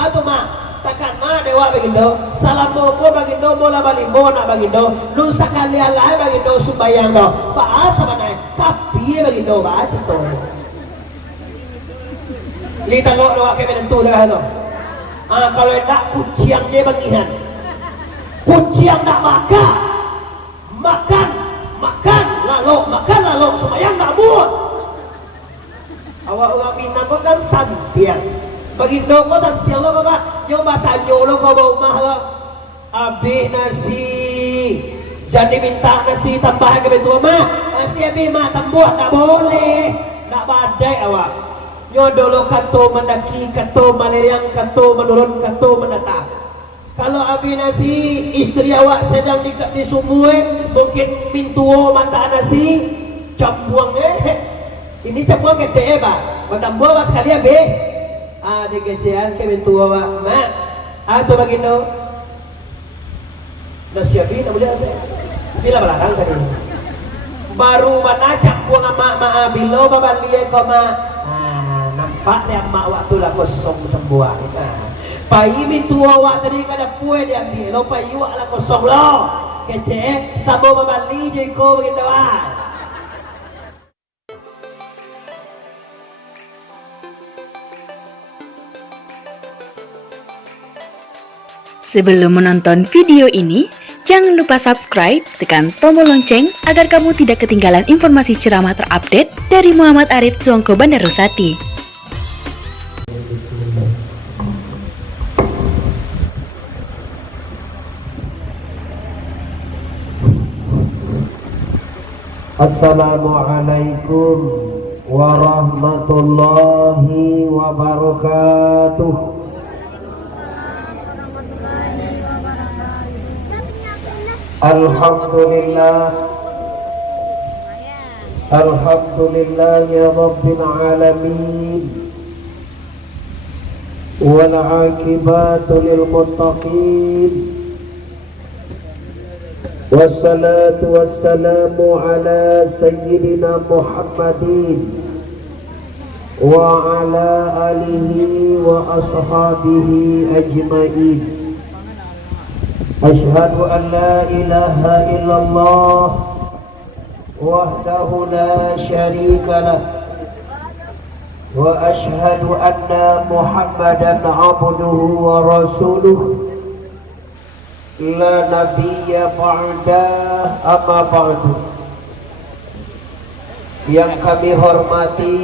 Atau mah takkan na dewa bagindo salam mo bagindo bola balimbo na bagindo lu sakali alay bagindo subayang do paasa manay kapi bagindo ba cito litan lo doa kami nentu dah tu kalau tak kuciang dia bagihan kuciang tak makan lalu subayang tak buat awak orang Minang pun kan santiang bagindo ko santiang lo bapak nyoba tanyo lo ko bau mahal abi nasi jadi minta nasi tambahan ke betul mah nasi abi mah tambuh tak boleh tak badai awak nyodolo kato mendaki kato maleriang kato menurun kato mendatang kalau abi nasi istri awak sedang di sumue mungkin mintuo mata nasi cambuang ini cambuang kete ba matambuang was sekali abe di gajian ke mintuo wa ma atau bagindo nasi abi na boleh ada bila melarang tadi baru mana cambuang ama bilo babalie ko ma nampak dia mak waktu lah kosong cambuang pai mintuo wa tadi kada pue dia ambil lo pai wa lah kosong lo kece sabo babali je ko bagindo Sebelum menonton video ini, jangan lupa subscribe, tekan tombol lonceng agar kamu tidak ketinggalan informasi ceramah terupdate dari Muhammad Arif Suongko Bandar Rusati. Assalamualaikum warahmatullahi wabarakatuh. Alhamdulillah Rabbil alamin wal aqibatu lil muttaqin wassalatu wassalamu ala sayyidina Muhammadin wa ala alihi wa ashabihi ajma'in. Asyhadu an la ilaha illallah wahdahu la syarika lah wa asyhadu anna Muhammadan abduhu wa rasuluh la nabiyya ba'dah amma ba'du. Yang kami hormati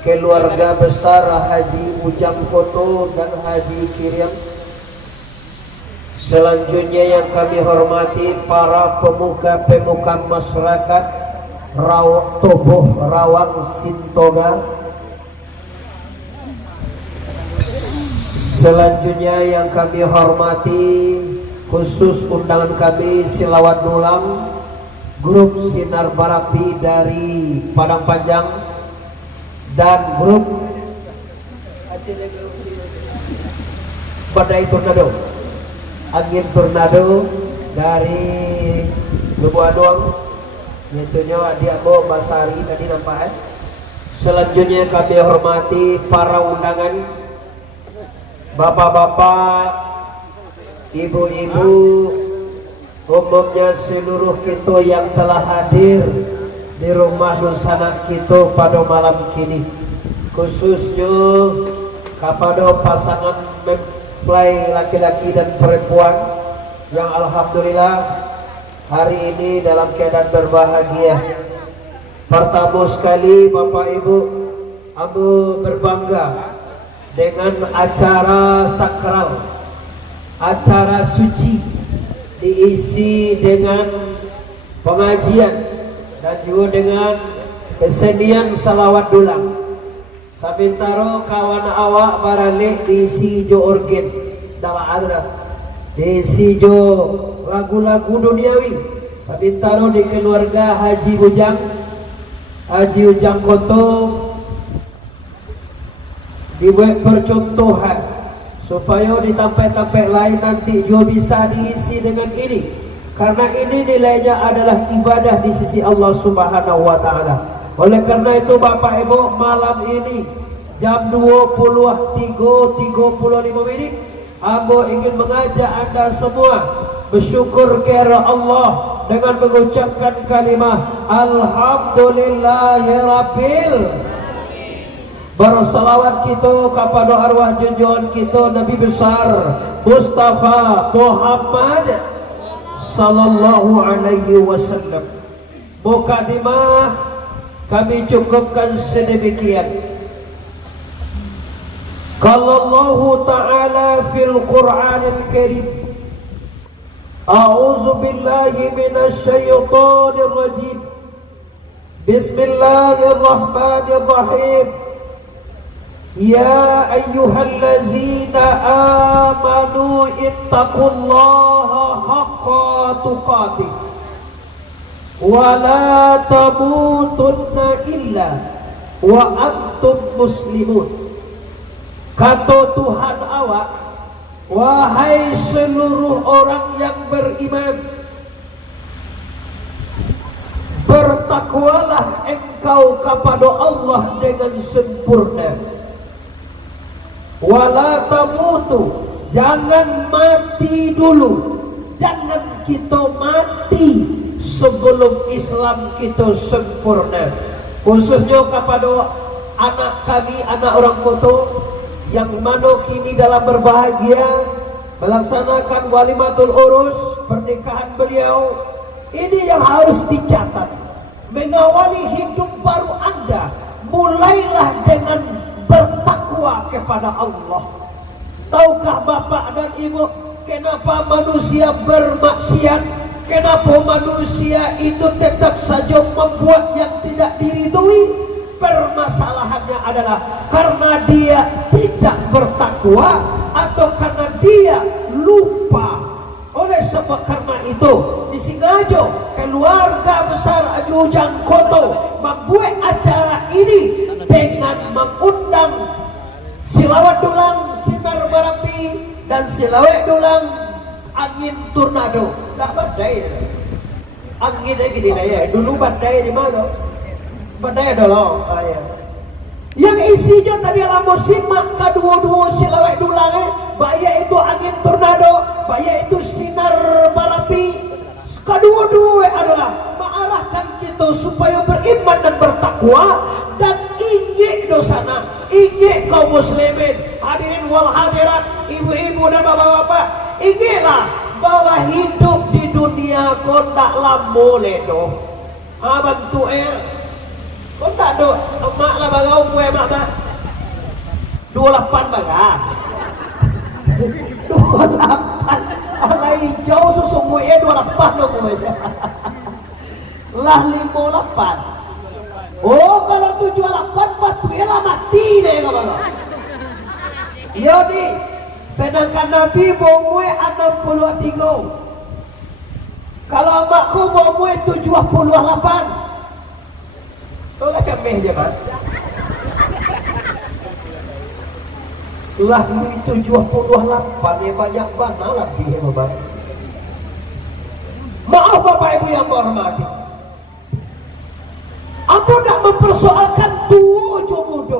keluarga besar Haji Ujang Koto dan Haji Kirim. Selanjutnya yang kami hormati para pemuka-pemuka masyarakat Toboh Rawang Sintoga. Selanjutnya yang kami hormati khusus undangan kami Silawat Dulang, grup Sinar Barapi dari Padang Panjang dan grup Badai Tornado, Angin Tornado dari Lubu Aduang, yaitu Diabo Basari tadi nampak. Selanjutnya kami hormati para undangan, bapak-bapak, ibu-ibu, umumnya seluruh kita yang telah hadir di rumah Nusana kita pada malam kini, khususnya kepada pasangan mempelai laki-laki dan perempuan yang alhamdulillah hari ini dalam keadaan berbahagia. Pertama sekali Bapak Ibu, Abu berbangga dengan acara sakral, acara suci diisi dengan pengajian dan juga dengan kesenian salawat dulang. Sabintaro kawan awak baralik diisi jo organ, dawa ada diisi jo lagu-lagu duniawi. Sabintaro di keluarga Haji Ujang Koto dibuat percontohan supaya di tempat-tempat lain nanti juga bisa diisi dengan ini, karena ini nilainya adalah ibadah di sisi Allah Subhanahu wa Ta'ala. Oleh karena itu Bapak Ibu, malam ini jam 20.35 Ambo ingin mengajak anda semua bersyukur kepada Allah dengan mengucapkan kalimah Alhamdulillahirabbil. Bersalawat kita kepada arwah junjungan kita Nabi besar Mustafa Muhammad sallallahu alaihi wasallam. Mukadimah kami cukupkan sedemikian. Qala Allah Ta'ala fil Qur'anil Karim, A'udzu billahi minasy syaithanir rajim. Bismillahirrahmanirrahim. Ya ayyuhallazina amanu ittaqullaha haqqa tuqatih wa la tamutunna illa wa antum muslimun. Kata Tuhan awak, wahai seluruh orang yang beriman, bertakwalah engkau kepada Allah dengan sempurna. Wala tamutu, jangan mati dulu, jangan kita mati sebelum Islam kita sempurna. Khususnya kepada anak kami, anak orang Koto yang mana kini dalam berbahagia melaksanakan walimatul urus pernikahan beliau. Ini yang harus dicatat. Mengawali hidup baru anda, mulailah dengan bertakwa kepada Allah. Tahukah bapak dan ibu kenapa manusia bermaksiat? Kenapa manusia itu tetap saja membuat yang tidak diridhoi? Permasalahannya adalah karena dia tidak bertakwa atau karena dia lupa. Oleh sebab karena itu disengaja keluarga besar Ajujang Koto membuat acara ini dengan mengundang Silawat Dulang Sinar Barapi dan Silawat Dulang Angin Tornado. Tak badai, angin lagi di daya. Dulu badai di mana? Badai adalah ayah. Yang isinya tadi adalah musim maka dua-dua Silawat Dulang, baik itu angin tornado, baik itu sinar barapi. Kedua-dua adalah mengarahkan kita supaya beriman dan bertakwa dan ingat dosana, ingat kaum muslimin, hadirin wal hadirat, ibu-ibu dan bapak-bapak, ingatlah bahwa hidup di dunia kau taklah boleh doh. Bantu kau tak doh, emak lah bagau gue emak 28 bagang. 28 alai jauh sesungguhnya 28 loh gue. Lah 58. Oh kalau 78 patuhlah mati deh kawan. Iya nih, sedangkan Nabi bawa 63. Kalau makku bawa 78. Tahu lah cemeh je mat. Lah ni 78 ya banyak banget lebih ya bapak. Maaf bapak ibu yang hormati. Apa nak mempersoalkan tua jo muda,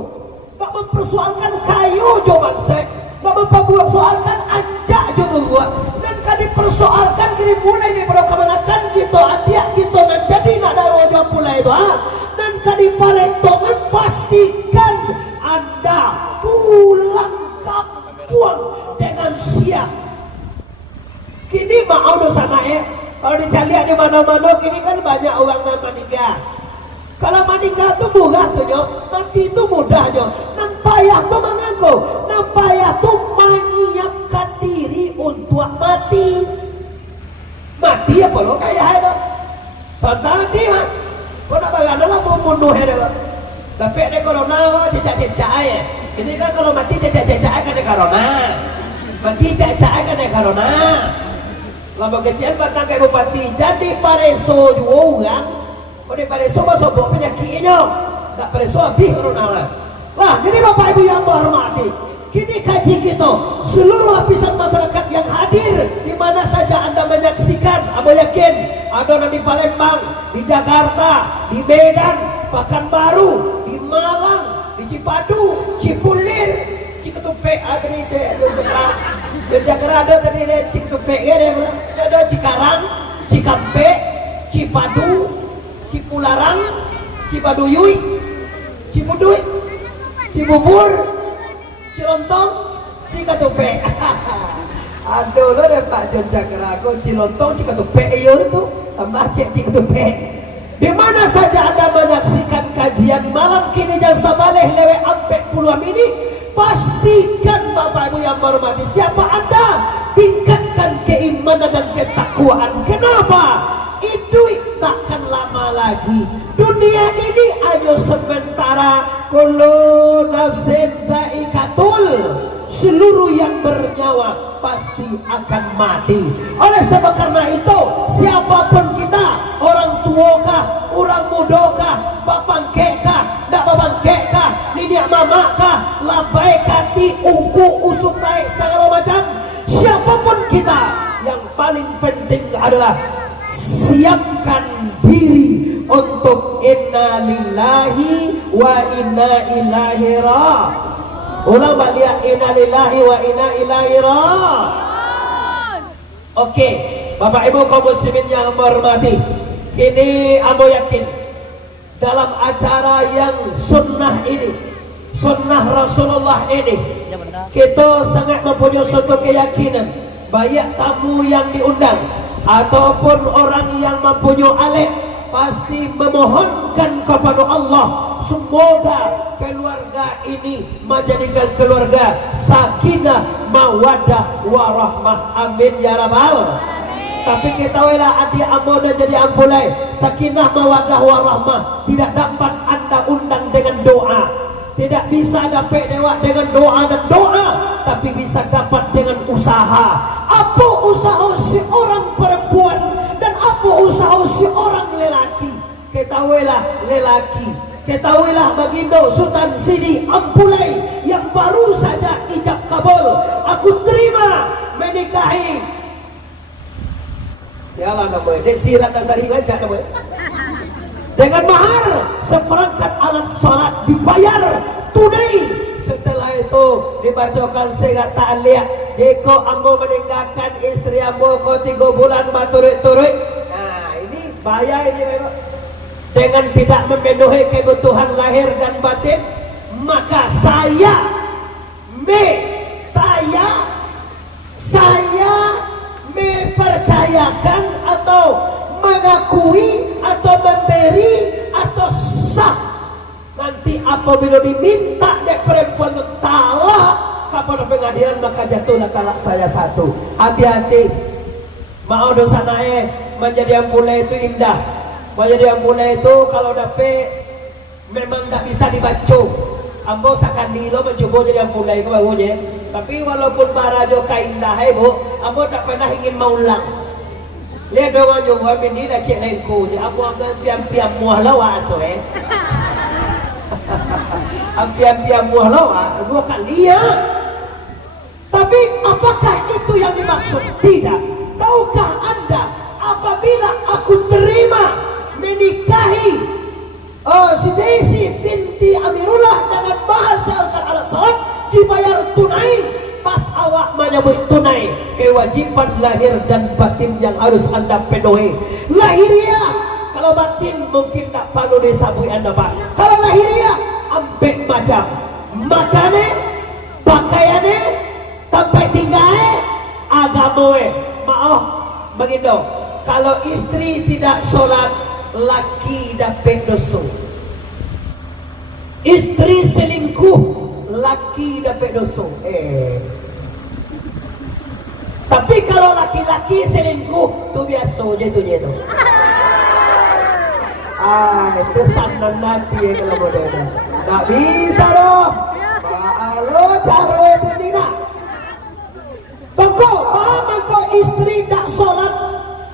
nak mempersoalkan kayu jo bangsa, nak mempersoalkan anjak jo buat, dan kali persoalkan kini mulai ni pada kemenakan kita, adik kita nak jadi nak darah jo pula itu dan kali parentongan pastikan anda pulang kampung dengan siap. Kini mau dosa naik. Kalau dicari di mana-mana kini kan banyak orang yang meninggal. Kalau meninggal tu murah tu jo, mati tu mudah jo. Nan payah tu mengaku, nan payah tu menyiapkan diri untuk mati. Mati apa lo kayak itu? Santai mati mah. Kau nak bagaimana lah mau bunuh itu? Tapi ada corona, cecak-cecak ya. Ini kan kalau mati cecak-cecak kan ada corona. Mati cecak kan ada corona. Lama kecian batang kayak bupati jadi pareso juga. Kode pareso masuk bawa penyakitnya. Tak pareso habis corona lah. Jadi bapak ibu yang hormati, kini kaji kita seluruh lapisan masyarakat yang hadir di mana saja anda menyaksikan. Abo yakin ada di Palembang, di Jakarta, di Medan, Pekanbaru, di Malang, di Cipadu, Cipulir, Ciketupek, agri, Jakarta ada tadi deh, Ciketupek ada Cikarang, Cikampek, Cipadu, Cipularang, Cipaduyui, Cibuduy, Cibubur, Cilontong, Ciketupek. Aduh lo deh Pak Jon Cakra, aku Cilontong, Ciketupek, iyo itu tambah Ciketupek. Di mana saja Anda menyaksikan kajian malam kini Jang Sabaleh lewe ampek puluhan ini, pastikan Bapak Ibu yang hormati siapa Anda, tingkatkan keimanan dan ketakwaan. Kenapa? Itu takkan lama lagi. Dunia ini hanya sementara. Kullu nafsin dha'iqatul, seluruh yang bernyawa pasti akan mati. Oleh sebab karena itu, siapapun kita, orang tua kah, orang muda kah, bapangkek kah, ndak babangkek kah, niniak mamak kah, labai kati, ungku, usutai, segala macam, siapapun kita, yang paling penting adalah siapkan diri untuk inna lillahi wa inna ilaihi raji'un. Ulang balik inna lillahi wa inna ilaihi raji'un. Oke, Bapak Ibu kaum muslimin yang hormati, kini ambo yakin dalam acara yang sunnah ini, sunnah Rasulullah ini, kita sangat mempunyai suatu keyakinan banyak tamu yang diundang ataupun orang yang mempunyai alat pasti memohonkan kepada Allah semoga keluarga ini menjadikan keluarga sakinah mawadah warahmah, amin ya rabbal. Tapi kita lah adik ambo dan jadi ampulai sakinah mawadah warahmah tidak dapat Anda undang dengan doa, tidak bisa dapat dewa dengan doa dan doa, tapi bisa dapat dengan usaha. Apa usaha seorang perempuan dan apa usaha seorang lelaki? Ketahuilah lelaki, ketahuilah bagindo Sultan Sidi Ampulai yang baru saja ijab kabul, aku terima menikahi siapa namanya, Desi Ratnasari ngajak namanya, dengan mahar seperangkat alat sholat dibayar tunai. Setelah itu dibacakan segat ta'liq, jika ambo meninggalkan istri ambo ko 3 bulan maturut-turut, nah ini bayar ini memang dengan tidak memenuhi kebutuhan lahir dan batin, maka saya mempercayakan atau mengakui atau memberi atau sah nanti apabila diminta dek perempuan itu talak kepada pengadilan, maka jatuhlah talak saya 1. Hati-hati, mau dosa naik menjadi ampulai itu indah. Menjadi ampulai itu kalau dapet memang tak bisa dibaca. Ambo sekali lo mencoba jadi ampulai ke bahunya, tapi walaupun marajo kaindah bu, ambo tak pernah ingin maulang. Lihat orang Jawa ini dah cek lengko je, ambo ambil piam-piam muah lawa soe. Piam-piam muah lawa 2 kali ya. Tapi apakah itu yang dimaksud? Tidak. Tahukah Anda apabila aku terima menikahi si Desi binti Amirullah dengan mahar sealkan alat sholat dibayar tunai, pas awak menyebut tunai, kewajiban lahir dan batin yang harus Anda penuhi. Lahiriah, kalau batin mungkin tak perlu disabui Anda Pak. Kalau lahiriah ambek macam makane, pakaiane, tempat tinggalnya, agamoe, maaf begitu. Kalau istri tidak sholat, laki dapat dosa. Istri selingkuh, laki dapat dosa. Tapi kalau laki-laki selingkuh, tu biasa je tu je tu. Itu sandan nanti ya kalau bodoh. Tak bisa doh. Halo cara itu tidak. Bangko istri tak sholat,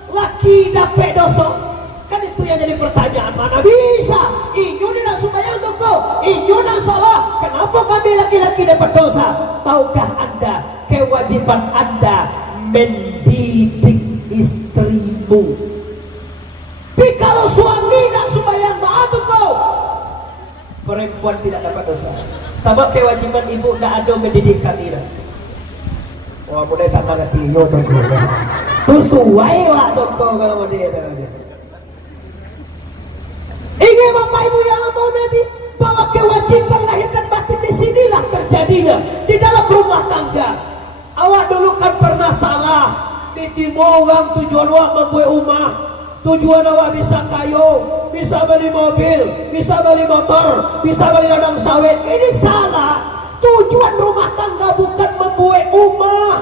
laki dapat dosa. Kan itu yang jadi pertanyaan, mana bisa inyo tidak sembahyang tuh kau, inyo tidak salah, kenapa kami laki-laki dapat dosa? Tahukah Anda kewajiban Anda mendidik istrimu? Tapi kalau suami tidak sembahyang, maaf tuh kau, perempuan tidak dapat dosa. Sebab kewajiban ibu tidak ada mendidik kami dah. Wah, mulai sana ke tiyo toko. Tu suai wak toko kalau dia tu. Ingat bapak ibu yang mau nanti bahwa kewajiban lahir dan batin di sinilah terjadinya di dalam rumah tangga. Awak dulu kan pernah salah ditimu orang tujuan awak membuat rumah, tujuan awak bisa kayu, bisa beli mobil, bisa beli motor, bisa beli ladang sawit. Ini salah. Tujuan rumah tangga bukan membuat rumah,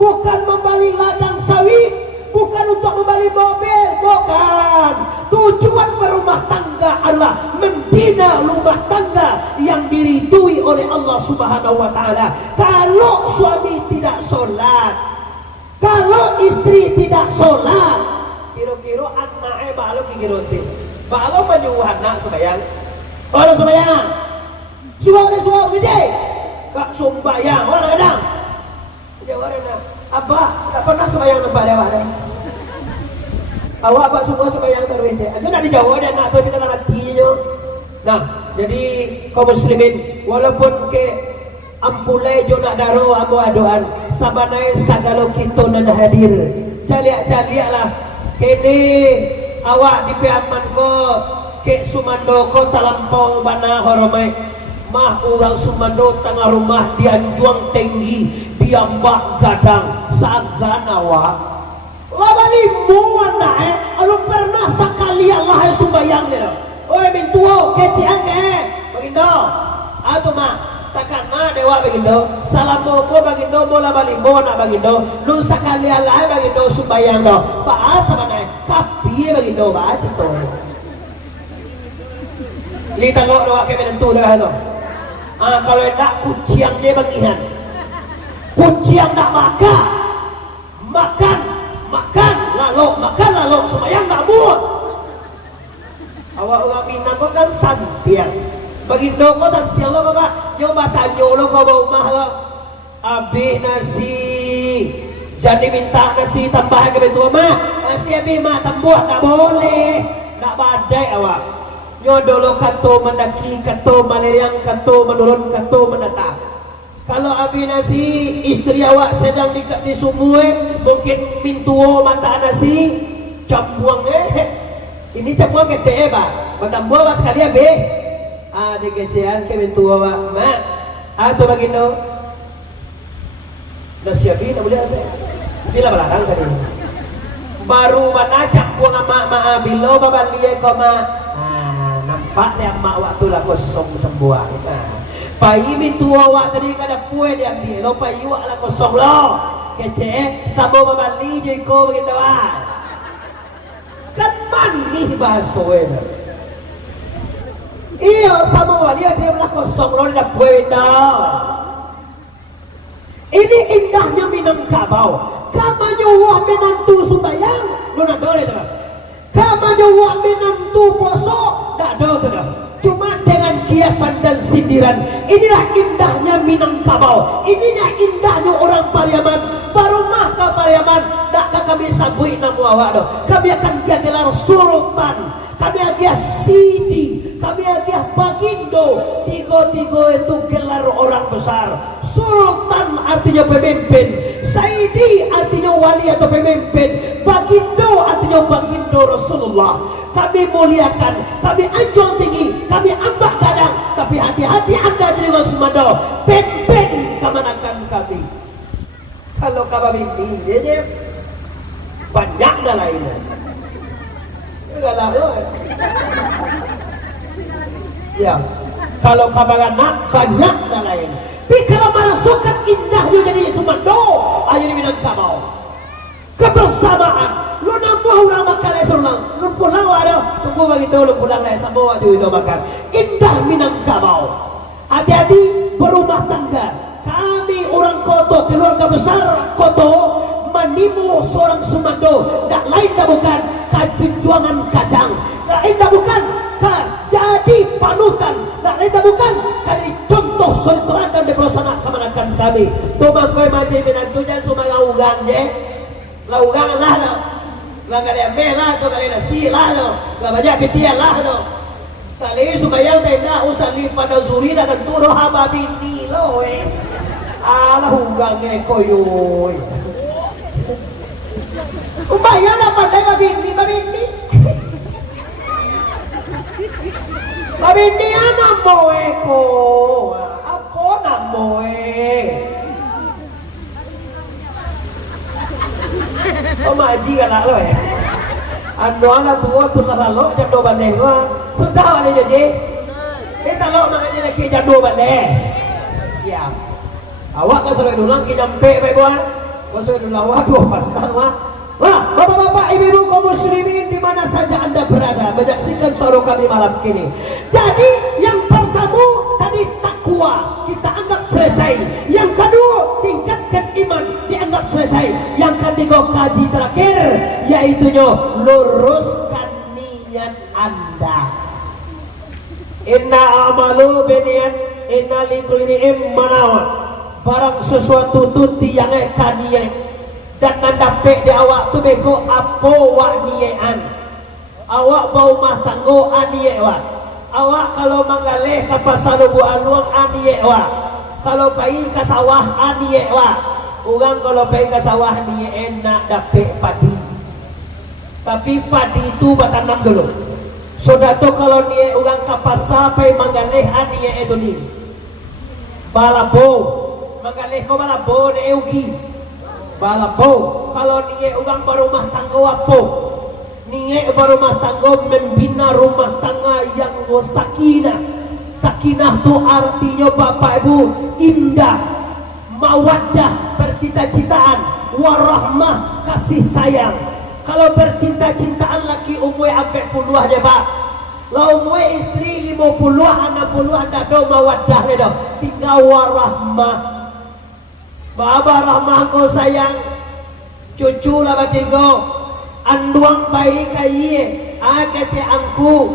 bukan membeli ladang sawit, bukan untuk membeli mobil, bukan. Tujuan berumah tangga adalah membina rumah tangga yang diridui oleh Allah Subhanahu wa taala. Kalau suami tidak sholat, kalau istri tidak sholat, kira-kira anaknya balo kikirunti. Balo menyuruh anak sembahyang. Balo sembahyang. Suara kerja. Kak sembahyang, mana kadang? Jawab nak. Abah tak pernah sembahyang tempat dia ada. Awak abah semua sembahyang tarawih je. Itu nak dijawab dan nak tapi dalam hatinya. Nah, jadi kaum muslimin walaupun ke ampulai jo nak daro amu adoan sabanai sagalo kita nan hadir. Caliak-caliak lah. Kini awak di piaman ko ke Sumando ko talampau bana horomai. Mah orang Sumando tengah rumah dianjuang tinggi diambak gadang sagan awak labali muan alu pernah sekali Allah yang sumbayang dia oi mintuo kecian ke bagindo atau mah takkan na dewa bagindo salam mo ko bagindo mo labali mo na bagindo lu sekali Allah bagindo sumbayang do paasa manay kapi bagindo ba cito litan lo doa ke menentu dah tu. Kalau nak kuciang dia bagian, kuciang nak makan, lalu sembahyang tak buat. Awak orang Minang kau kan santiang, bagindo kau santiang lo bapak, nyoba tanyo lo kau bau mah lo, abis nasi, jadi minta nasi tambahan ke betul mah, nasi abis mah tambuat tak boleh, nak badai awak. Nyodolo kato mendaki, kato maleriang, kato menurun, kato mendatang. Kalau abi nasi istri awak sedang di sumue, mungkin mintuo mata nasi, cambuang ini cambuang kete ba, matambuang mas sekali abe, di kecian ke mintuo awak, mak, atau bagindo, nasi abi nak boleh ada, bila belarang tadi, baru mana cambuang ama bilo babalie koma. Nampak dia mak waktu lah kosong sembuang. Pai mintua wak tadi kada puai dia ambil. Lo pai wak lah kosong lo. Kece sabo babali je ko begitu ah. Kan manih baso itu. Iyo sabo babali dia lah kosong lo dah puai dah. Ini indahnya Minangkabau. Kamu wah menantu sembayang, lo nak boleh tak? Kamu wah menantu poso, tak ada tu dah. Cuma dengan kiasan dan sindiran. Inilah indahnya Minangkabau. Inilah indahnya orang Pariaman. Baru mah ke Pariaman, tak kami sabui namu awak dah. Kami akan dia gelar sultan. Kami akan sidi. Kami akan bagindo. Tiga-tiga itu gelar orang besar. Sultan artinya pemimpin, Saidi artinya wali atau pemimpin, Bagindo artinya bagindo Rasulullah. Kami muliakan, kami anjung tinggi, kami ambak kadang, tapi hati-hati anda jadi orang Sumando, pen-pen kemanakan kami. Kalau kami ini banyak dah lainnya. Ya, kalau kabar anak banyak dah lain. Tapi kalau merasukan indahnya jadi Sumando, ayo di Minangkabau. Kebersamaan. Lu nambah orang makan seorang. Lu pulang ada, tunggu bagi dulu pulang lagi sambil waktu itu makan. Indah Minangkabau. Hati-hati berumah tangga. Kami orang Koto, keluarga besar Koto, menimu seorang Sumando. Tak lain dah bukan kajunjuangan kacang. Tak lain dah bukan jadi panutan. Tak lain dah bukan jadi contoh suri teladan di pelaksanaan kemanakan kami. Tu bangkoi macam menantu jangan semua ugang je. Lah ugang lah tu. Lah kalian melah tu, kalian nasi lah tu. Lah banyak pitian lah tu. Kali sumayang tenda usali pada zuri dan turo haba bini lo alah hugang koyoy. Umayang na pandai babini babini anak moe ko apa namoe maji galak lo ando anak tua tu lalu jam 2 balik sudah ada jadi kita lo makanya lagi jam 2 balik siap awak kan sampai dulang kita nyampe baik buan kau sampai dulang waduh pasang wah bapak-bapak ibu-ibu kaum muslimin di mana saja anda berada menyaksikan suara kami malam kini. Jadi yang pertama tadi takwa kita anggap selesai, yang kedua tingkatkan iman dianggap selesai, yang ketiga kaji terakhir yaitu luruskan niat anda. Inna amalu biniat inna likulli imanawa barang sesuatu tu tiang kaniat dan nandapek di awak tu bego apa wak nian awak bau mah tanggo aniye wa awak kalau manggaleh ke pasar Lubu Aluang aniye wa kalau pergi ke sawah aniye wa orang kalau pergi ke sawah ni enak dapek padi tapi padi itu bertanam dulu sudah tu kalau ni orang ke pasar pergi manggaleh aniye itu ni balabo manggaleh ko balabo ni eugi balabo kalau niye orang berumah tangga apa niye berumah tangga membina rumah tangga yang sakinah. Sakinah tu artinya bapak ibu indah, mawaddah bercita-citaan, warahmah kasih sayang. Kalau bercinta-cintaan laki umur sampai puluh aja pak, kalau umur istri 50 60 anda do mawaddah dah tinggal warahmah. Baba rahmah kau sayang cucu lah batigo anduang bayi kaye kece angku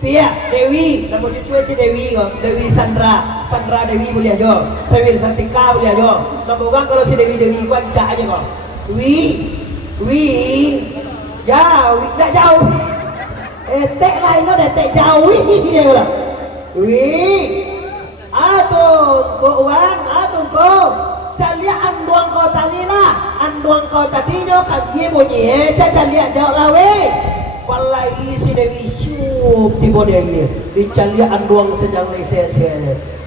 pia Dewi nama cucu si Dewi Dewi Sandra Dewi boleh aja Sawir Santika boleh aja nama orang kalau si Dewi kuancak aja kok wi ya tak jauh tek lain lo dah tek jauh ini dia lah wi atun ko calia anduang kau talilah anduang kau tadinya kagie bunyi calia jauh lawe wallahi si Dewi syuk tiba dia di calia anduang sejang lese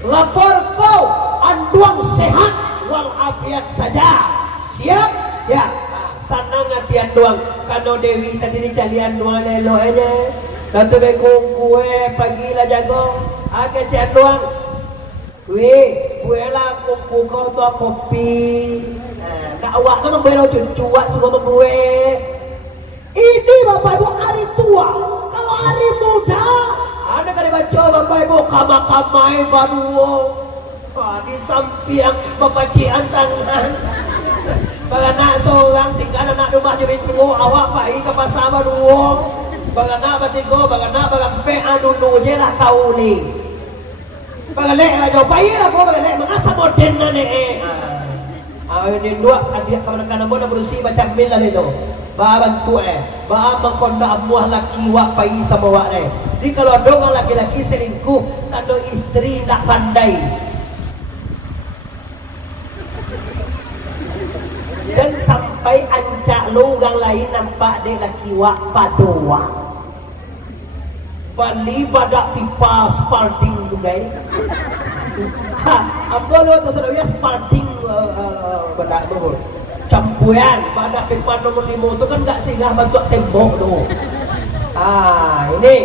lapor kau anduang sehat walafiat saja siap ya sana ngati anduang kano Dewi tadi di calia anduang lelo aja dan tu bekung kue pagi lah jagong agak anduang kue lah kuku kau tu kopi nak awak nak memberi cuak semua membue ini bapak ibu hari tua kalau hari muda ada kan baca bapak ibu kamai baduo di samping bapak cian tangan bagan nak seorang tinggal anak rumah jadi tua awak pergi ke pasar baduo bagan nak batigo bagan nak bagampe anu je lah kauli bagalek aja payah lah kau bagalek mengasa modern na ni ini dua dia kawan-kawan mo na berusi macam mil lah itu bantu mengkonda amuah laki wak payah sama wak jadi kalau ada orang laki-laki selingkuh tanda istri tak pandai dan sampai ancak lu orang lain nampak dia laki wak padoa Bali badak pipa spalding tu guys. Ambo lo tu sudah spalding badak tu. Campuran badak pipa nomor 5 tu kan enggak singgah bantu tembok tu. Ini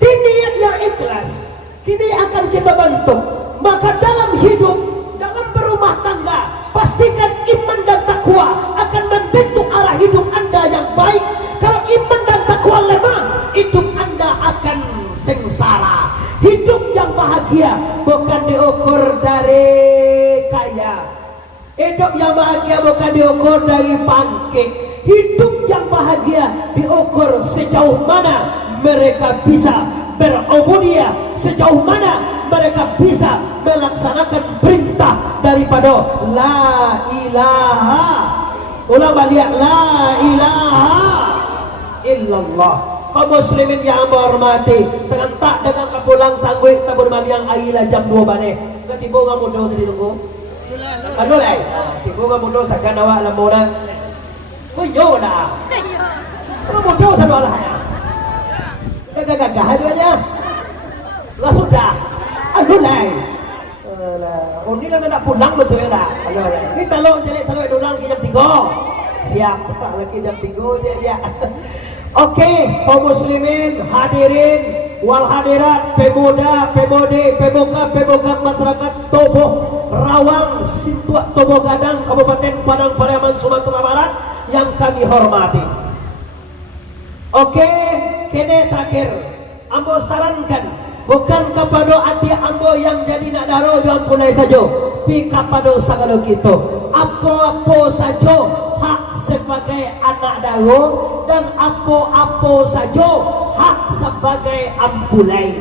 di niat yang ikhlas kini akan kita bantu. Maka dalam hidup, dalam berumah tangga, pastikan iman dan takwa akan membentuk arah hidup anda yang baik. Kalau iman dan takwa lemah, hidup anda akan sengsara. Hidup yang bahagia bukan diukur dari kaya. Hidup yang bahagia bukan diukur dari pangkik. Hidup yang bahagia diukur sejauh mana mereka bisa berubudiyah, sejauh mana mereka bisa melaksanakan perintah daripada la ilaha. Ulang balik la ilaha illallah. kaum muslimin yang hormati, serentak dengan kapulang sanggup tabur maliang aila jam 2 balik. Ketibo nga mudo tadi tunggu. Ano lai? Tibo nga mudo sa kanawa alam mo na. Kuyo na. Ano mudo sa doa lah ya? Gagagahan niya. Lah sudah. Ano lai? Oh ni lang na pulang betul ya dah. Ano lai? Kita lo cari selalu dulang jam 3. Siap lagi jam 3 je dia. Oke, kaum muslimin, hadirin wal hadirat, pemuda, pemudi, pemuka masyarakat Tobo Rawang, Situak Tobo Gadang, Kabupaten Padang Pariaman, Sumatera Barat yang kami hormati. Oke, kene terakhir, ambo sarankan bukan kepada adik ambo yang jadi nak daro jangan punai saja, pi kepada segala kita. Apa-apa saja hak sebagai anak daro dan apa-apa saja hak sebagai ampulai.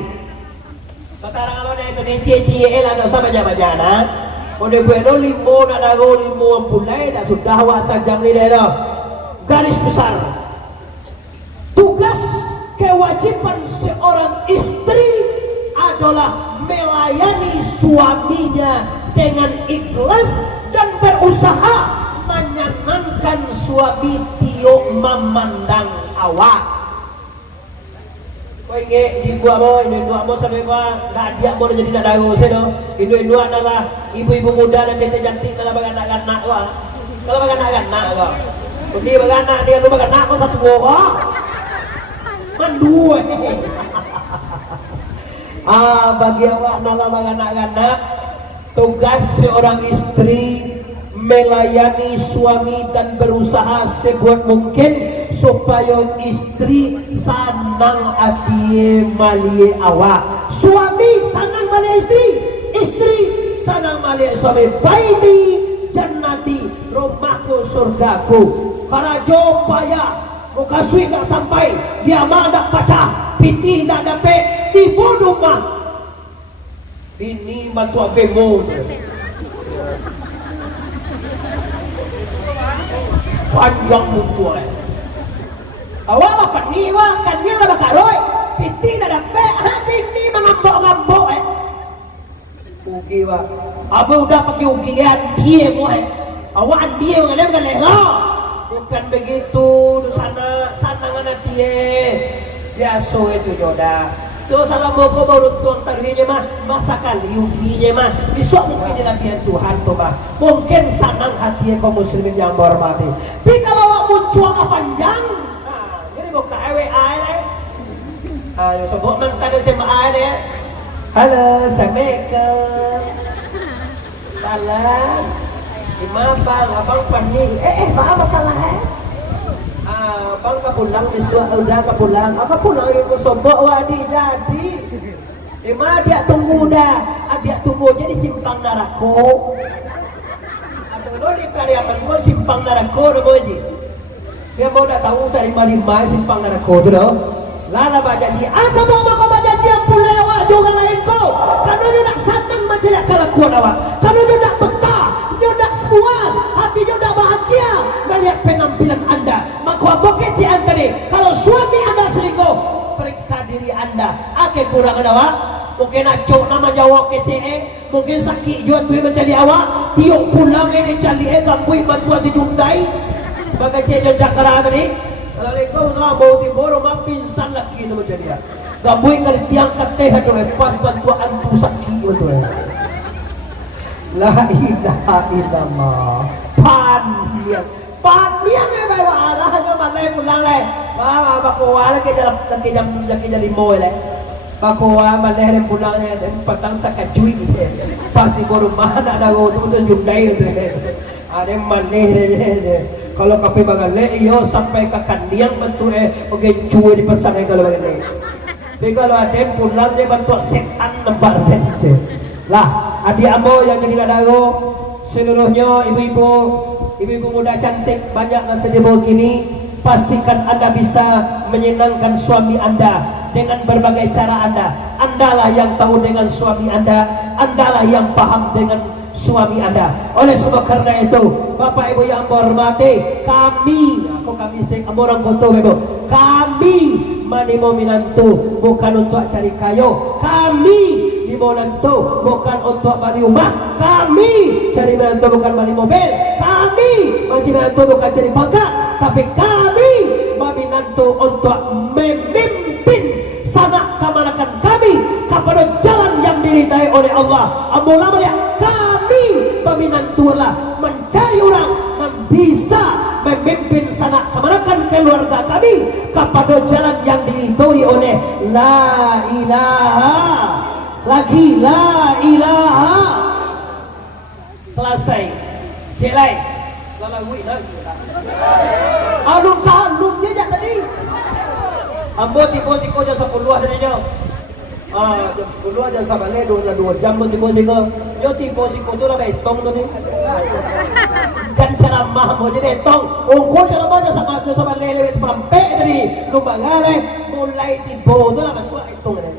Sekarang kalau dia itu cie-cie lah dah sama jana-jana. Kode buelo limo nak daro limo ampulai dah sudah awak saja ni dah. Garis besar. Tugas kewajiban seorang istri adalah melayani suaminya dengan ikhlas dan berusaha menyenangkan suami tiok memandang awak. Kau ingat dibuat mo, induk mo sa dewa, nak dia mo jadi nak daru sedo. Induk adalah ibu-ibu muda dan cantik-cantik dalam baganak-ganak kau. Kalau baganak-ganak kau. Dia baganak dia lu baganak kau satu orang. Mandua. Bagi awak dalam baganak-ganak, tugas seorang istri melayani suami dan berusaha sebuat mungkin supaya istri senang hati mali awak. Suami senang mali istri, istri senang mali suami. Baiti jannati, rumahku surgaku. Karena jauh payah, muka suih tak sampai, dia mah tak pecah, piti tak dapat, tipu rumah. Ini mantu abemo. Panjang muncul. Awak apa ni wah kan dia dah bakaroi. Piti dah dapat. Hati ni mengambok-ngambok Ugi wah. Abu udah pakai ugi kan dia mo Awak dia mengalim kan lelah. Bukan begitu di sana ngana tie. Biasa itu jodoh. Tu salah boko baru tuang taruhnya mah masa kali uginya mah besok mungkin dilapian Tuhan tu mah mungkin senang hati kaum muslimin yang berhormati. Tapi kalau awak muncul panjang, jadi buka ewe air. Ayo sebut mantan SMA dia. Halo, assalamualaikum. Salam. Gimana bang, abang panik. Apa masalah Abang kapulang besok udah kapulang. Kapulang itu sobok wadi jadi. Emang dia tunggu dah. Dia tunggu jadi simpang narako. Lo di karyawan gua simpang narako dah boji. Dia mau dah tahu dari mana simpang narako tu dah. Lala bajaji. Asa bawa kau bajaji yang pulai awak juga lain kau. Karena dia nak senang macam kelakuan awak. Karena dia nak betah, dia nak puas, hati dia nak bahagia melihat penampilan anda. Maka apa kece anda ni? Kalau suami anda selingkuh, periksa diri anda. Apa kurangan awak? Mungkin acok nama Jawa kece mungkin sakit juga tu mencari awak. Tiok pulang ini cari gambui bantuan si jumdai. Bagai cecok cakara tadi. Assalamualaikum, salam bau timur, rumah pingsan lagi itu macam dia. Gambui kali tiang kateh aduh pas bantuan tu sakit betul. La ilaha illallah. Pandiang bawa Allah jo malai pulang lai. Bakowa lagi jam 5 lai. Bakowa malai re pulang lai dan petang tak kajui je. Pasti baru mana ada go tu jumdai tu. Ada malai re. Kalau kape bagale iyo sampai ke kandiang bentuk oke cuy dipasang kalau bagale. Tapi kalau ada pulang dia bentuk setan nembar je. Lah, adik ambo yang jadi nadago seluruhnya ibu-ibu muda cantik banyak nanti di bawah kini, pastikan anda bisa menyenangkan suami anda dengan berbagai cara anda. Andalah yang tahu dengan suami anda, andalah yang paham dengan suami Anda. Oleh sebab karena itu, Bapak Ibu yang hormati, kami istri orang kotor Ibu, kami manimo minantu bukan untuk cari kayu, kami di menantu bukan untuk beli rumah, kami cari menantu bukan beli mobil, kami mencari menantu bukan cari pangkat, tapi kami meminantu untuk memimpin sanak kamanakan kami kepada jalan yang diridai oleh Allah. Ambola melihat kami meminantulah mencari orang yang bisa memimpin sanak kamanakan keluarga kami kepada jalan yang diridhoi oleh la ilaha lagi la ilaha. Selesai cek lain lalagui lagi alun kalun je jak tadi ambo tibo siko jam 10 tadi jam jam 10 jam sabale 2 jam bo tibo siko yo tibo siko tu lah betong tu ni kan ceramah mo jadi betong ongko ceramah jam sabale le seperempat tadi lumba gale mulai tibo tu lah masuk hitung ni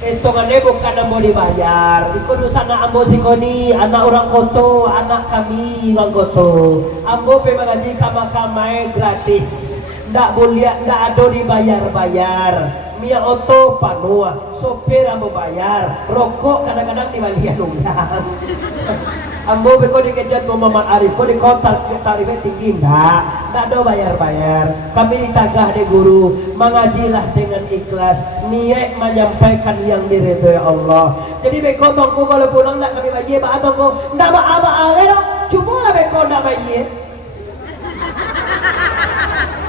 hitungannya bukan ambo dibayar. Ikut sana ambo sikoni anak orang koto, anak kami orang koto. Ambo pe mengaji kama-kamai gratis. Ndak boleh, ndak ada dibayar-bayar. Mia oto panua, sopir ambo bayar. Rokok kadang-kadang dibalian ulang. Ambo beko dikejar ke Muhammad Arif, kok di kota tarifnya tinggi ndak ada bayar-bayar. Kami ditagah de guru, mengajilah dengan ikhlas, niat menyampaikan yang diridhoi Allah. Jadi beko tongko kalau pulang ndak kami bayar, ba tongko ndak ba aba ado, cuma lah beko ndak bayar.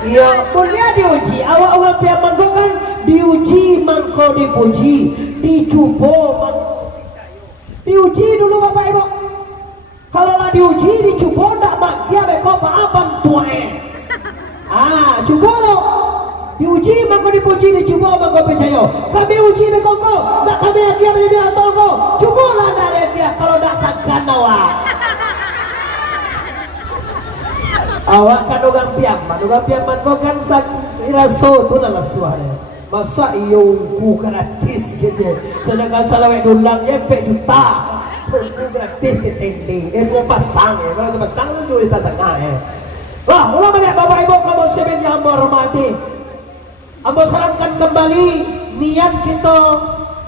Iya, mulia diuji. Awak orang pihak mangko kan diuji mangko dipuji, dicubo mangko diuji dulu Bapak Ibu. Kalau lah diuji, dicoba ndak bahagia beko apa tuae. Coba lo. Diuji maka dipuji, dicoba maka percaya. Kami uji beko ko, ndak kami lagi menjadi atau ko. Coba lah ndak lagi kalau ndak sangkan awak. Awak kan orang piaman ko kan sak iraso tu lah suara. Masa iungku gratis gitu. Sedangkan salawat dulang nyampe juta. Aku gratis ke tele, mau pasang kalau pasang itu duit tak sangat Wah, ulama banyak Bapak Ibu kamu sebenarnya yang hormati. Ambo sarankan kembali niat kita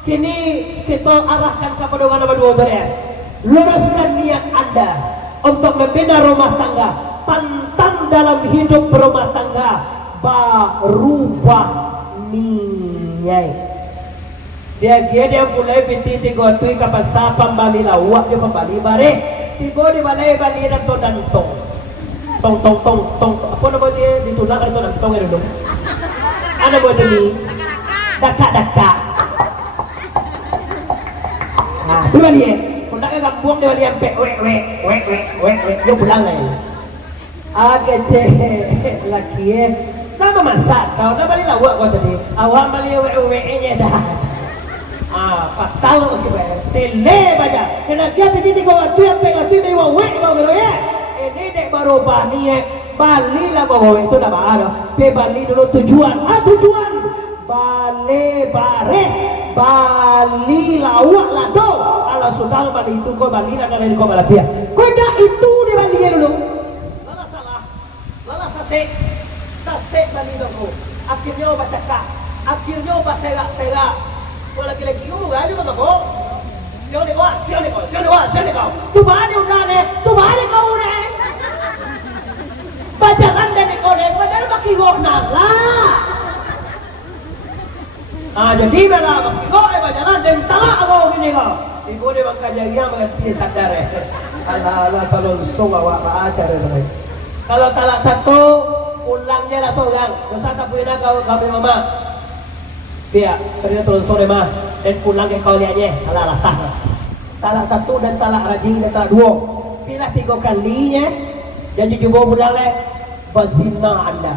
kini kita arahkan kepada orang nomor 2 ya. Luruskan niat Anda untuk membina rumah tangga, pantang dalam hidup berumah tangga, berubah niat. Dia mulai pinti tiga tu kapasa pembali lawak je pembali bare tiba di balai bali dan tong apa nama dia ditulak ada tong dulu ada buat ni daka tu bali kau nak kampung dia bali ampe we dia pulang lagi kece laki nama masak kau nak bali lawak kau tadi awak bali we nya dah patal ke tele baca kena dia piti kau tu yang pengen tu ni wawe kau kena ya ini dek baru bani Bali lah kau itu dah baru pe Bali dulu tujuan Bali bare Bali lawak lah do ala sudah Bali itu kau Bali lah dari kau balapia kau dah itu di Bali dulu lala salah lala sase Bali dulu akhirnya baca kak akhirnya serak kalau lagi-lagi umur aja mana kau? Siapa ni kau? Tu bani kau ni. Bajalan dan kau ni, bajalan baki kau nalah. Jadi malah baki kau bajalan dan talak kau ni kau. Ibu dia bangka jaya mengerti sadar Allah tolong song awak ajar tu. Kalau talak satu, pulangnya lah seorang. Dosa sapuina kau mama. Dia ternyata turun sore mah dan pulang ke kau lihatnya ala sah. Talak satu dan talak rajin dan talak 2. Pilih 3 kalinya janji jumpa pulang berzina Anda.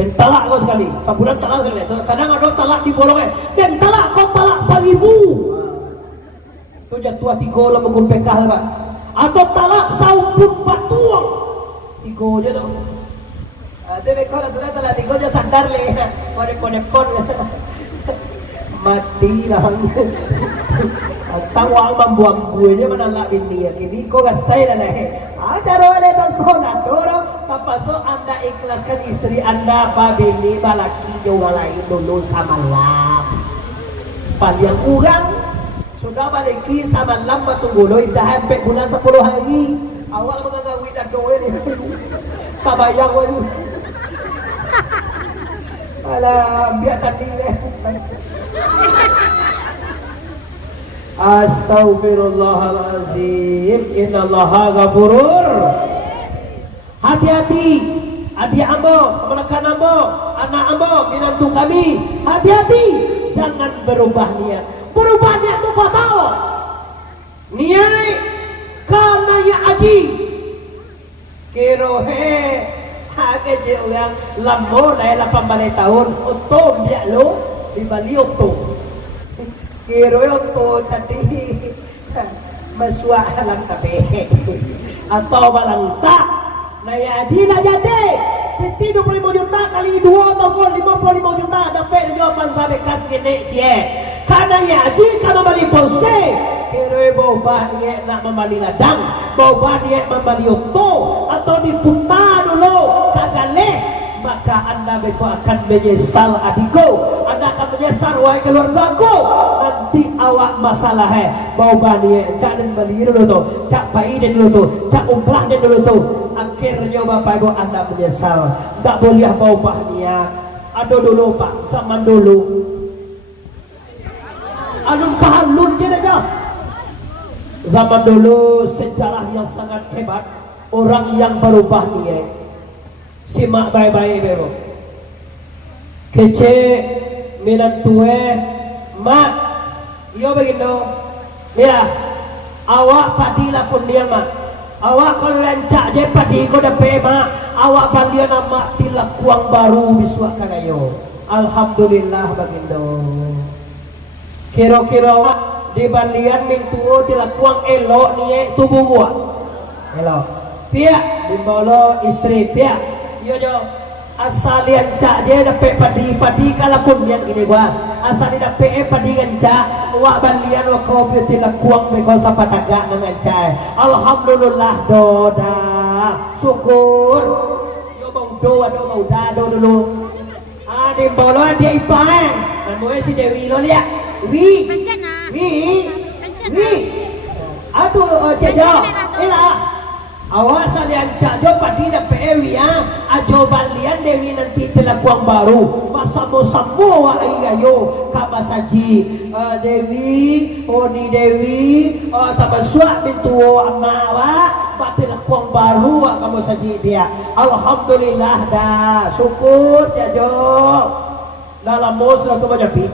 Dan talak kau sekali. Sebulan talak sekali. Kadang ada talak di bolong dan talak kau talak 1000. Tu jatuh 3 lah mukul PK Pak. Atau talak saupun batuang. 3 je tu. Tapi kalau sudah telah 3 je sadar le. Pon mati lah. Tang wang membuang buahnya menalak ini ya kini kau gasai lah leh. Cara ada tangkau nadoro kapasok anda ikhlaskan istri anda babini balaki juga lain dulu sama lam. Paling kurang sudah baliki sama lam batungguloy dah sampai bulan 10 hari. Awal mengagawin dan doa ni. Tak bayang woi. Alah biar tadi leh. Astaghfirullahalazim. Innallaha ghafurur. Hati-hati adik ambo, keponakan ambo, anak ambo, menantu kami. Hati-hati, jangan berubah niat. Berubah niat tu kau tahu. Niat karena ya aji. Kirohe hake je orang lamo lai 18 tahun otom dia lo di Bali otom. Kirohe otom tadi masuk alam tabe atau barang tak naya aji nak jadi peti 25 juta kali 2 ataupun 55 juta dapat jawapan sampai kas gede cie karena ya aji kalau beli pose kira bawa niat nak membeli ladang bawa niat membeli oto atau diputar dulu kagaleh maka anda akan menyesal adiko anda akan menyesal wahai keluargaku nanti awak masalah bawa niat cak dan beli dulu tu cak pai dan dulu tu cak umrah dan dulu tu akhirnya bapak ibu anda menyesal tak boleh bawa niat ada dulu pak zaman dulu alun kahalun je aja zaman dulu sejarah yang sangat hebat orang yang berubah niat simak baik-baik bebo kece minat tue mak iyo begini ya awak padi lakon dia mak awak kalau lancak je padi ko dapat mak awak balian nama tilakuang baru biswa kagayo alhamdulillah bagindo kira-kira awak di balian mingtuo tilakuang elok niye tubuh gua elok pihak dimbolo istri pihak yo jo asal yang cak je dapat padi kalakun yang ini gua asal dapat padi gancak wak balian wak kopi tilakuang beko sapa tagak dengan cai alhamdulillah doda syukur yo bau do dulu dimbolo dia ipang namanya si Dewi lo lihat wi atuh cejo ila awas salian cak jo padi dapat ewi ya ajo balian Dewi nanti telakuang baru masa mo semua ayo kabasaji Dewi ni Dewi tabaswa bintu amawa batelakuang baru kamu saji dia alhamdulillah dah syukur cejo dalam mosra tu banyak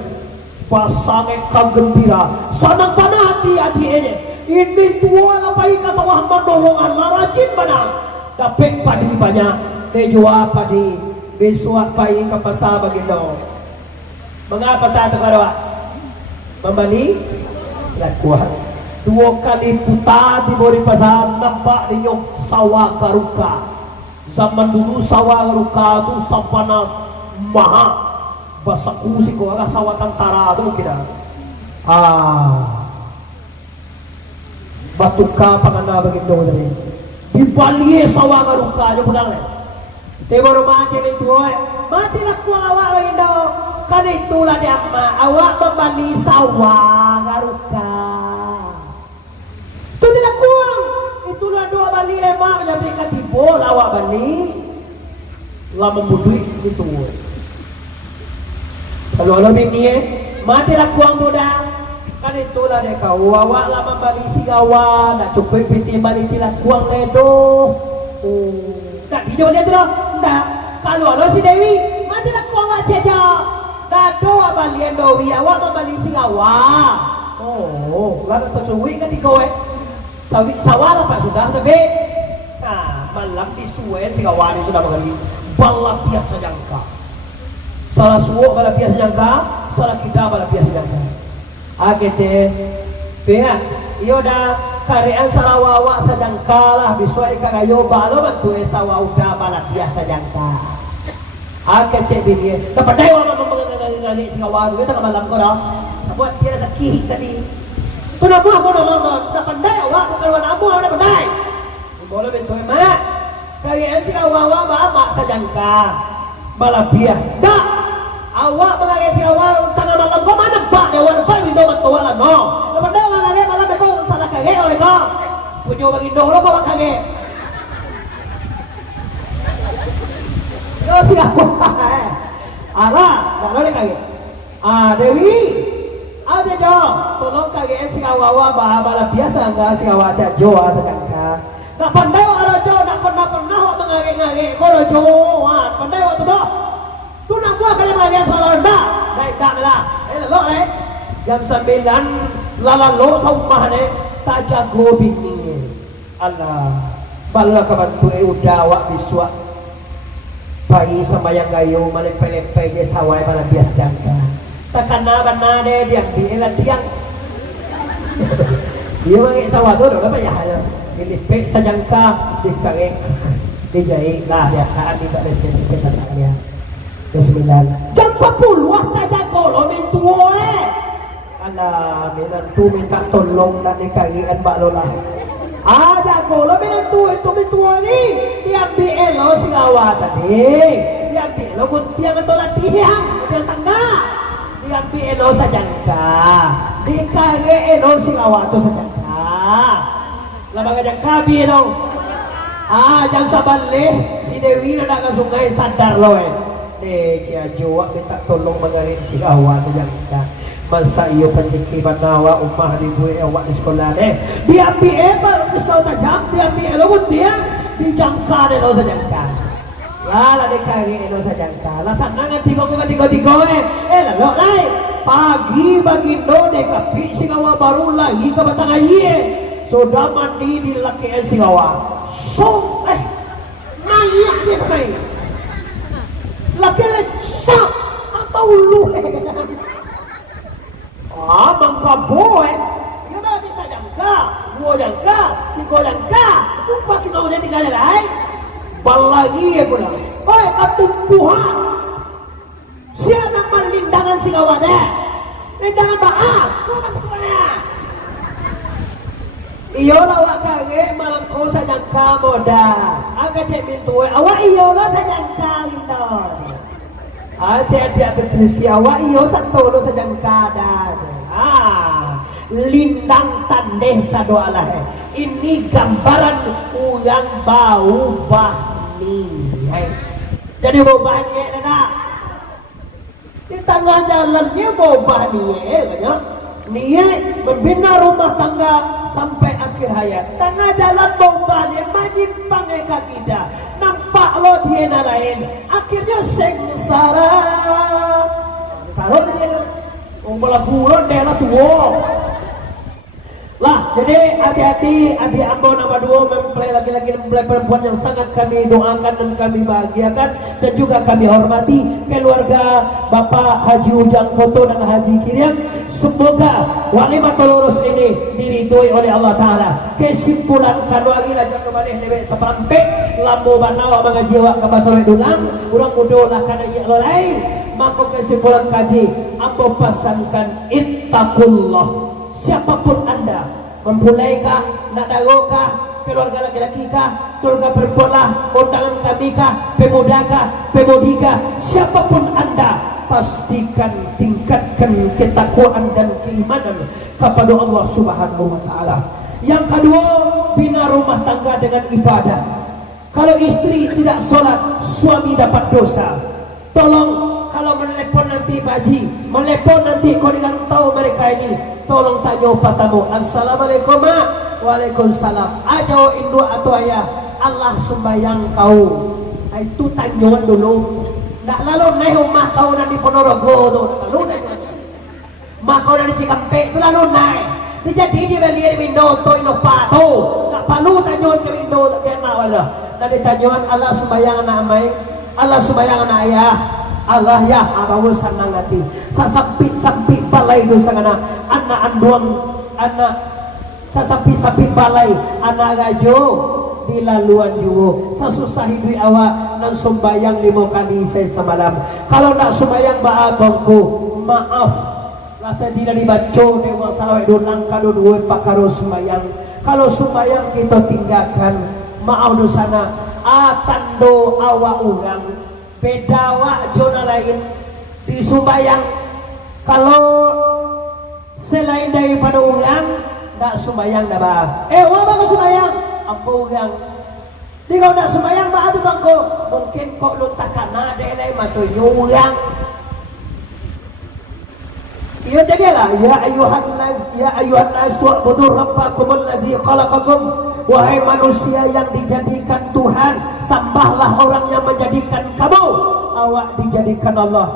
pasangan kagembira sanang panati adik ini tua lapai ka sawah mandolongan marajin mana dapat padi banyak tejua padi besok pai ka pasar bagindo mengapa satu karawa membeli lakuan 2 kali putar di bawah pasar nampak di nyok sawah garuka zaman dulu sawah garuka tu sampana mahal basa kusi ko aga sawah tantara tu kira batuka panganda bagindo dari di Bali sawah garuka jo pulang le te baru macam itu mati lah ku awak bagindo kan itulah dia awak membeli sawah garuka tu tidak kuang itulah 2 Bali lemak jadi katibol awak beli lah membudui itu kalau lebih ni matilah kuang tu dah kan itulah dia kau awak lah membeli sigawa nak cukup piti balik tilah kuang ledo tak hijau lihat tu dah kalau lo si Dewi matilah kuang awak ceja dah doa balian dowi awak membeli sigawa lalu tersuwi kan di kau sawah lah pak sudah sebab malam disuai sigawa ni sudah mengali balap biasa jangka salah suuk bala biasa jangka salah kita bala biasa jangka kece pihak iyo dah karean sarawawa sajangka lah biswa ikagayo balo bantu sawa udah bala biasa jangka kece bini dapat dewa ngagi si kawan kita malam ko dah. Buat dia sakit tadi. Tu nak buat ko nak pandai awak ko kawan abu nak pandai. Boleh betul mak. Kaya si kawan ba mak sajangka. Balabiah. Dak. Awak mengagi si kawan tengah malam ko mana bak dewan depan window betul lah no. Nak pandai ngagi malam ko salah kage oleh ko. Punyo bagi dong lo ko kage. Yo si kawan. Alah, tak boleh kage. Dewi, ada jo. Tolong kage si kawawa bala biasa enggak si kawawa jo sajangka. Nak pandai ada jo, nak pernah mengage-ngage ko jo. Pandai waktu dah. Tu nak buat kali mengage soal rendah. Naik tak lah. Lo jam 9 lalalo sa rumah ni tak jago bini. Allah. Bala ka bantu udah awak biswa. Pai sembayang gayo malepe-lepe je sawai bala bias jangka. Takkan na bana de diam biela diang. Dia mangi sawah tu dah payah aja. Dilipek sajangka dikarek dijahit lah dia kaan di tak lete tak dia. Bismillah. Jam 10 tak jago lo mintu Alah minantu minta tolong nak dikarian bak lo lah. Jago lo minantu itu mintua ni. Diambil lo si awak tadi. Diambil lo guntiang atau latihan yang tangga. Diambil lo sajangka. Dikare lo si awak tu sajangka. Labang jangka bi lo. Jangan sabaleh si Dewi nak ke sungai sadar lo Cia jawab minta tolong mengarik si awak sajangka. Masa iyo panciki banawa umah di buai awak di sekolah diambil pisau tajam diambil lo guntiang dijangka deh lo sajangka. Lah dikari lo sajangka. Lah sana ngan tiga lalu lai pagi bagi do dekapi si kawa baru lagi ke batang aye. Sudah mandi di laki si kawa. So naik dia naik. Laki sok atau lu mangkaboy. Iya dah bisa jangka, dua jangka, tiga jangka. Itu pasti kau jadi kali lain. Balagi ya pula. Ketumbuhan. Siapa melindangan si kawan lindangan baak. Iyo lawak kage malang kau sajangka moda. Agak cek mintu awak iyo lo sajangka lindor. Cek dia betrisi awak iyo santo lo sajangka dah. Lindang tandeh sadoalah. Ini gambaran uyang bau bahni. Jadi bau bahni nak. Di tengah jalan dia bau bahni banyak. Niat membina rumah tangga sampai akhir hayat. Tengah jalan bomba dia menyimpang kaki kita. Nampak lo dia lain. Akhirnya sengsara. Sengsara dia kan. Bola bulan dia lah tua. Lah, jadi hati-hati adik ambo nama dua mempelai laki-laki dan mempelai perempuan yang sangat kami doakan dan kami bahagiakan dan juga kami hormati keluarga Bapak Haji Ujang Koto dan Haji Kiriang. Semoga walimatul urus ini diridhoi oleh Allah Ta'ala. Kesimpulan kanwagi lah jangan balik lebih seperampek lambo banawa mengaji awak ke basar dulang urang mudo lah kana iya lolai. Maka kesimpulan kaji ambo pasankan ittaqullah. Siapapun anda, mempulai kah, nak dago kah, keluarga laki-laki kah, keluarga perempuan lah, undangan kami kah, pemuda kah, pemudi kah, siapapun anda, pastikan tingkatkan ketakwaan dan keimanan kepada Allah Subhanahu wa Ta'ala. Yang kedua, bina rumah tangga dengan ibadah. Kalau istri tidak sholat, suami dapat dosa. Tolong kalau menelepon nanti Pak Haji, menelepon nanti kau tahu mereka ini, tolong tanya patamu. Assalamualaikum mak. Waalaikumsalam. Aja indu atau ayah Allah sembayang kau. Itu tanyuan dulu. Nak lalu naik rumah kau nanti Ponorogo tu. Lalu tanya. Mak kau nanti Cikampek tu lalu naik. Dia jadi di beli window tu Innova tu. Tak perlu tanyuan ke window tak kena wala. Nanti tanyuan Allah sembayang anak amai. Allah sembayang anak ayah. Allah ya abawu sanang hati. Sasampi balai dosa anak anduang anak sasampi balai anak gajo di laluan juga sesusah hidup awak dan sembayang 5 kali semalam. Kalau nak sembayang baagongku maaf lah tadi dah dibaca dewa salawat dulang kado dua pakaro sembayang. Kalau sembayang kita tinggalkan maaf dosana tando awak orang beda awak jona lain di sembayang. Kalau selain daripada orang tak sembayang dah bah. Awak bagus sembayang apa orang di kau nak sembayang bah tu tangko mungkin kok lu takana dia lain maksudnya orang. Ya jadilah ya ayuhan nas wa'budu rabbakumul ladzi khalaqakum. Wahai manusia yang dijadikan Tuhan, sembahlah orang yang menjadikan kamu. Awak dijadikan Allah.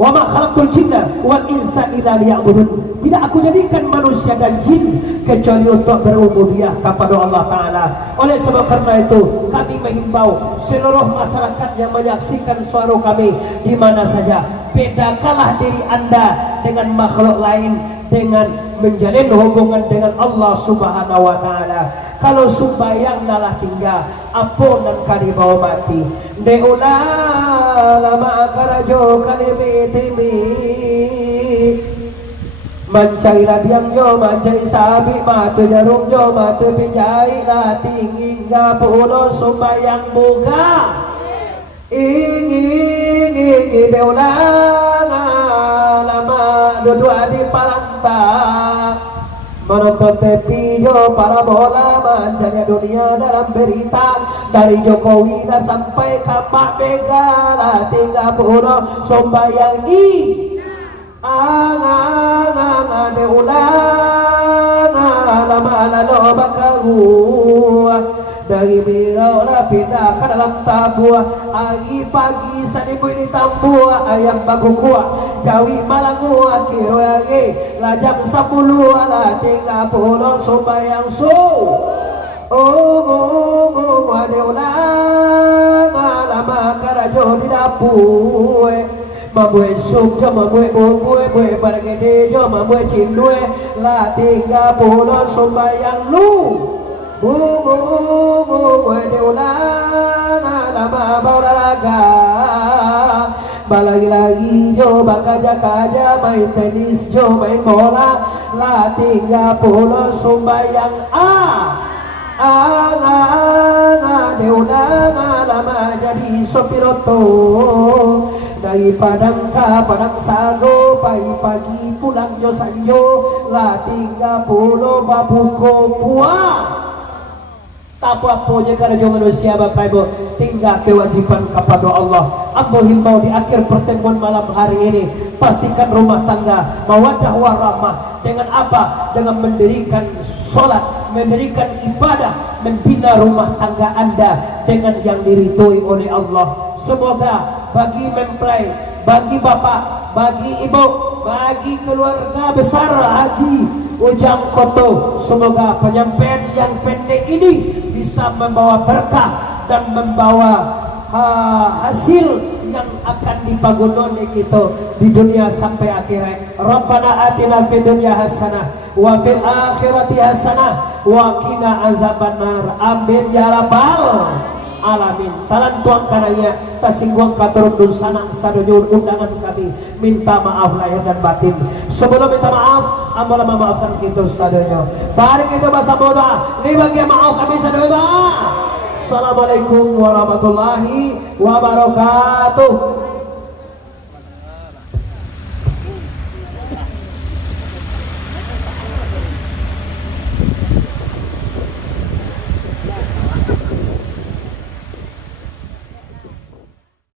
Wa ma khalaqtul jinna wal insa illa liya'budun. Tidak aku jadikan manusia dan jin kecuali untuk berubudiyah kepada Allah Ta'ala. Oleh sebab karena itu kami menghimbau seluruh masyarakat yang menyaksikan suara kami di mana saja, bedakanlah diri anda dengan makhluk lain dengan menjalin hubungan dengan Allah Subhanahu wa Ta'ala. Kalau sembayang nalah tinggal apa nan kari bawa mati deula lama karajo kalimi timi mancai ladiang yo mancai sabi mata jarum yo mata pinjai lah tinggi gapulo sembayang buka ingin deula lama dua di palanta menonton TV jo para bola mancannya dunia dalam berita dari Jokowi dah sampai ke Pak Mega lah 30 sombayang i angang de ulang lama lalu bakahu dari beliau lah pindah ke dalam tabuah hari pagi salibu ini tambuah ayam bagu kuah jawi malangu akhir hari lah jam 10 lah 30 sembayang su ada ulang lama karajo di dapur mambuai sup jo mambuai bumbuai pada gede jo mambuai cindue lah 30 sembayang lu de ulang lama olahraga balai-lagi jo bakaja-kaja main tenis jo main bola lah 30 sembayang de ulang lama jadi sopir oto dari Padang ke Padang Sago pagi-pagi pulang jo sanjo lah 30 babuko puah. Tak apa-apa je kerja manusia Bapak Ibu tinggal kewajiban kepada Allah. Ambo himbau di akhir pertemuan malam hari ini pastikan rumah tangga mawaddah warahmah dengan apa? Dengan mendirikan solat, mendirikan ibadah, membina rumah tangga anda dengan yang diridhoi oleh Allah. Semoga bagi mempelai, bagi bapak, bagi ibu, bagi keluarga besar Haji Ujang Koto, semoga penyampaian yang pendek ini bisa membawa berkah dan membawa hasil yang akan dipagunoni kita di dunia sampai akhirat. Rabbana atina fid dunya hasanah wa fil akhirati hasanah wa qina azabannar. Amin ya rabbal alamin. Talan tuang karaya tasingguang katurun dulsana sadonyur undangan kami minta maaf lahir dan batin. Sebelum minta maaf amalah memaafkan kita sadonyo. Mari kita bahasa boda ini bagian maaf kami sadonyo. Assalamualaikum warahmatullahi wabarakatuh.